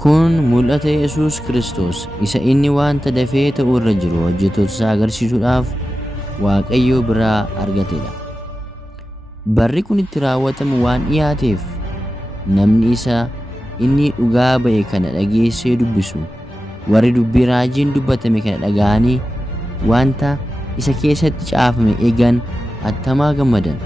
Kun mul'ata Yesuus Kiristoos isa inni wanta dafee ta'uu irra jiru hojjettoota isaa agarsiisuudhaaf Waaqayyo biraa argatedha. Barri kun itti raawwatamu waan dhiyaateef namni isa inni dhugaa ba'e kana dhageessee dubbisu warri dubbii raajiin dubbatame kana dhaga'anii wanta isa keessatti caafame eegan attamaa gammadan.